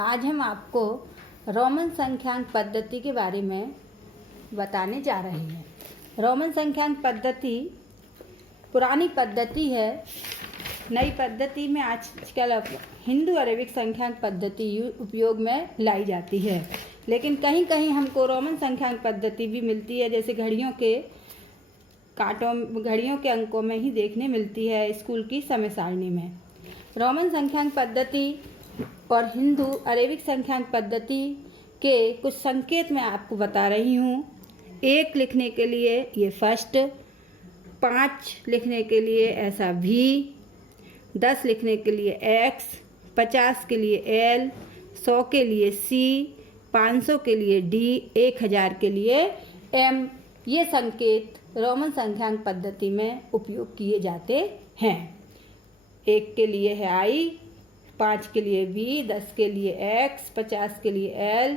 आज हम आपको रोमन संख्यांक पद्धति के बारे में बताने जा रहे हैं। रोमन संख्यांक पद्धति पुरानी पद्धति है। नई पद्धति में आजकल हिंदू अरेबिक संख्यांक पद्धति उपयोग में लाई जाती है, लेकिन कहीं कहीं हमको रोमन संख्यांक पद्धति भी मिलती है, जैसे घड़ियों के अंकों में ही देखने मिलती है स्कूल की समय सारणी में। रोमन संख्यांक पद्धति और हिंदू अरेबिक संख्यांक पद्धति के कुछ संकेत मैं आपको बता रही हूँ। 1 लिखने के लिए ये फर्स्ट, 5 लिखने के लिए ऐसा V, 10 लिखने के लिए X, 50 के लिए L, 100 के लिए C, 500 के लिए D, 1000 के लिए M। ये संकेत रोमन संख्यांक पद्धति में उपयोग किए जाते हैं। 1 के लिए है I, 5 के लिए V, 10 के लिए X, 50 के लिए L,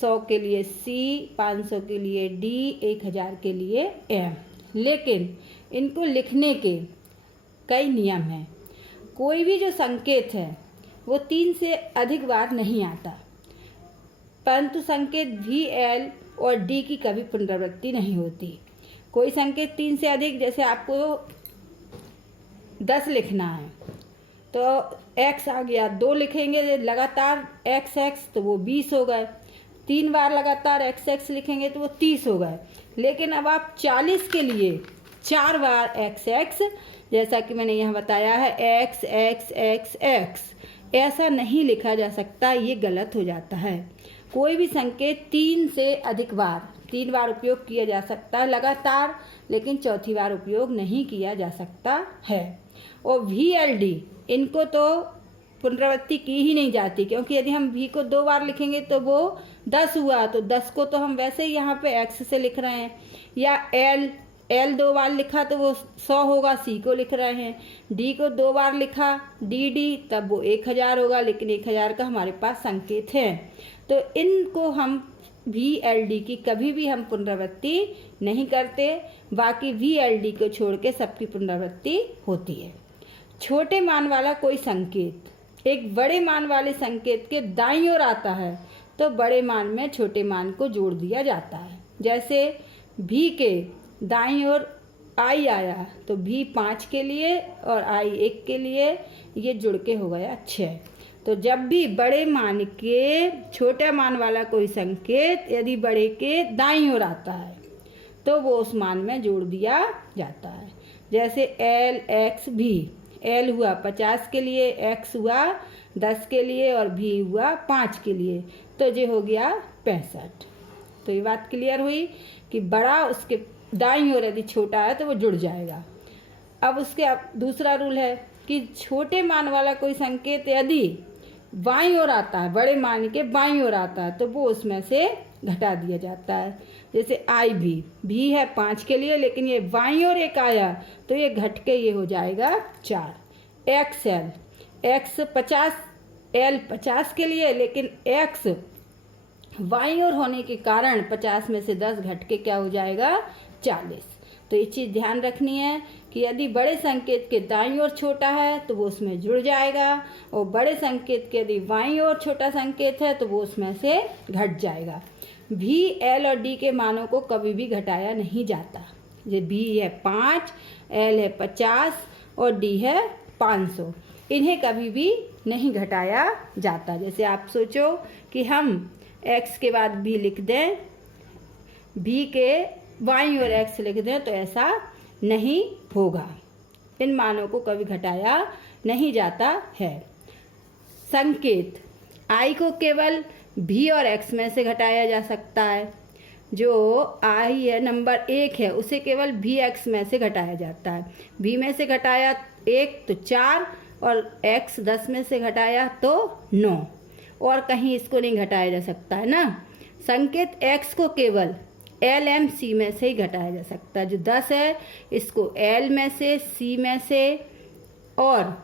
100 के लिए C, 500 के लिए D, 1000 के लिए M। लेकिन इनको लिखने के कई नियम हैं। कोई भी जो संकेत है वो 3 से अधिक बार नहीं आता, परंतु संकेत V, L और D की कभी पुनरावृत्ति नहीं होती। कोई संकेत 3 से अधिक, जैसे आपको 10 लिखना है तो X आ गया, 2 लिखेंगे लगातार XX तो वो 20 हो गए, 3 बार लगातार XX लिखेंगे तो वो 30 हो गए। लेकिन अब आप 40 के लिए 4 बार XX, जैसा कि मैंने यहाँ बताया है X X X X, ऐसा नहीं लिखा जा सकता, ये गलत हो जाता है। कोई भी संकेत 3 से अधिक बार 3 बार उपयोग किया जा सकता है लगातार, लेकिन चौथी बार उपयोग नहीं किया जा सकता है। और VLD इनको तो पुनरावृत्ति की ही नहीं जाती, क्योंकि यदि हम V को 2 बार लिखेंगे तो वो 10 हुआ, तो 10 को तो हम वैसे ही यहाँ पे X से लिख रहे हैं। या L 2 बार लिखा तो वो 100 होगा, C को लिख रहे हैं। D को 2 बार लिखा DD, तब वो 1000 होगा, लेकिन 1000 का हमारे पास संकेत है, तो इनको हम VLD की कभी भी हम पुनरावृत्ति नहीं करते। बाकी VLD को छोड़ के सबकी पुनरावृत्ति होती है। छोटे मान वाला कोई संकेत एक बड़े मान वाले संकेत के दाईं ओर आता है तो बड़े मान में छोटे मान को जोड़ दिया जाता है। जैसे V के दाईं ओर I आया तो V 5 के लिए और I 1 के लिए, ये जुड़ के हो गया 6। तो जब भी बड़े मान के छोटा मान वाला कोई संकेत यदि बड़े के दाईं ओर आता है तो वो उस मान में जोड़ दिया जाता है। जैसे L X V, L हुआ 50 के लिए, X हुआ 10 के लिए और V हुआ 5 के लिए, तो ये हो गया 65। तो ये बात क्लियर हुई कि बड़ा उसके दाईं ओर यदि छोटा है तो वो जुड़ जाएगा। अब दूसरा रूल है कि छोटे मान वाला कोई संकेत यदि बाईं ओर आता है, बड़े मान के बाईं ओर आता है, तो वो उसमें से घटा दिया जाता है। जैसे IB, भी है 5 के लिए, लेकिन ये बाईं ओर एक आया तो ये घट के ये हो जाएगा 4। XL, X 50, L 50 के लिए, लेकिन X बाईं ओर होने के कारण 50 में से 10 घट के क्या हो जाएगा 40। तो ये चीज़ ध्यान रखनी है कि यदि बड़े संकेत के दाईं ओर छोटा है तो वो उसमें जुड़ जाएगा, और बड़े संकेत के यदि बाईं ओर छोटा संकेत है तो वो उसमें से घट जाएगा। V, L और D के मानों को कभी भी घटाया नहीं जाता। ये V है 5, L है 50 और D है 500, इन्हें कभी भी नहीं घटाया जाता। जैसे आप सोचो कि हम X के बाद B लिख दें, V के बाईं ओर X लिख दें, तो ऐसा नहीं होगा। इन मानों को कभी घटाया नहीं जाता है। संकेत I को केवल V और X में से घटाया जा सकता है। जो I है नंबर 1 है उसे केवल VX में से घटाया जाता है। V में से घटाया 1 तो 4 और X 10 में से घटाया तो 9, और कहीं इसको नहीं घटाया जा सकता है ना। संकेत X को केवल LMC में से ही घटाया जा सकता है। जो 10 है इसको L में से, C में से और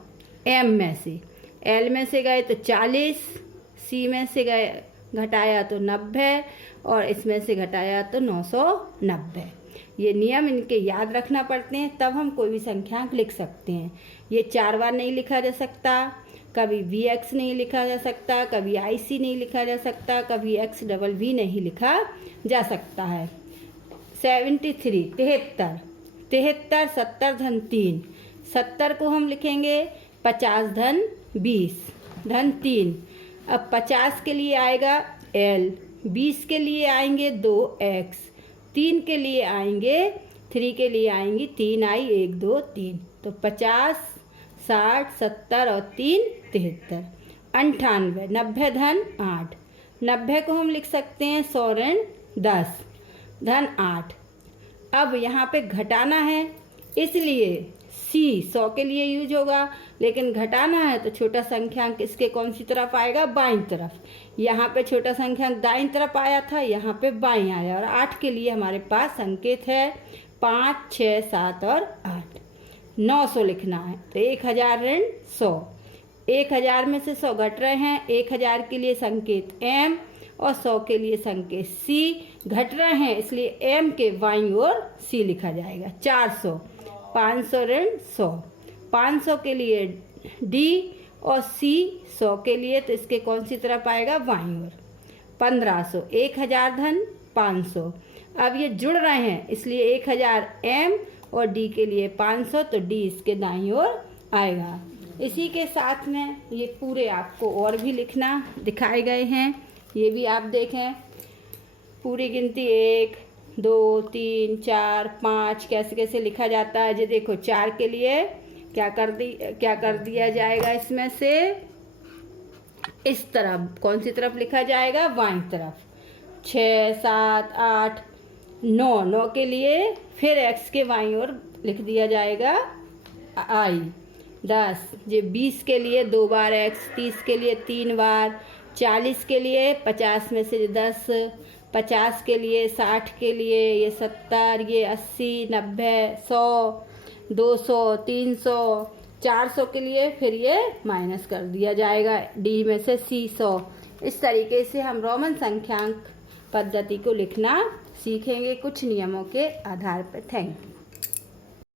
M में से। L में से गए तो 40, C में से गए घटाया तो 90 और इसमें से घटाया तो 990। ये नियम इनके याद रखना पड़ते हैं, तब हम कोई भी संख्यांक लिख सकते हैं। ये 4 बार नहीं लिखा जा सकता, कभी VX नहीं लिखा जा सकता, कभी IC नहीं लिखा जा सकता, कभी XVV नहीं लिखा जा सकता है। 73 73 73 70 धन 3, 70 को हम लिखेंगे 50 धन 20 धन 3। अब 50 के लिए आएगा L, 20 के लिए आएंगे 2X, 3 के लिए आएंगे 3 के लिए आएंगी 3I 1 2 3। तो 50 60 70 और 3 73, 98 90 धन 8, 90 को हम लिख सकते हैं 100 ऋण 10 धन 8। अब यहाँ पे घटाना है, इसलिए C 100 के लिए यूज होगा, लेकिन घटाना है तो छोटा संख्यांक इसके कौन सी तरफ आएगा, बाईं तरफ। यहाँ पे छोटा संख्यांक दाईं तरफ आया था, यहाँ पे बाईं आया। और 8 के लिए हमारे पास संकेत है 5 6 7 और 8। 900 लिखना है तो 1000 ऋण 100, 1000 में से 100 घट रहे हैं, 1000 के लिए संकेत M और 100 के लिए संकेत C। घट रहे हैं इसलिए M के बाईं ओर C लिखा जाएगा। 400, 500 ऋण 100, 500 के लिए D और C 100 के लिए, तो इसके कौन सी तरफ आएगा, बाईं ओर। 1500, 1000 धन 500। अब ये जुड़ रहे हैं इसलिए 1000 M और D के लिए 500, तो D इसके दाईं ओर आएगा। इसी के साथ में ये पूरे आपको और भी लिखना दिखाए गए हैं, ये भी आप देखें। पूरी गिनती 1 2 3 4 5 कैसे कैसे लिखा जाता है। जो देखो 4 के लिए क्या कर दिया जाएगा, इसमें से इस तरफ कौन सी तरफ लिखा जाएगा, बाईं तरफ। 6 7 8 9, 9 के लिए फिर X के बाईं ओर लिख दिया जाएगा I। 10 ये 20 के लिए 2 बार X, 30 के लिए 3 बार, 40 के लिए 50 में से 10, 50 के लिए 60 के लिए ये 70, ये 80 90 100 200 300, 400 के लिए फिर ये माइनस कर दिया जाएगा D में से C 100। इस तरीके से हम रोमन संख्यांक पद्धति को लिखना सीखेंगे कुछ नियमों के आधार पर। Thank you.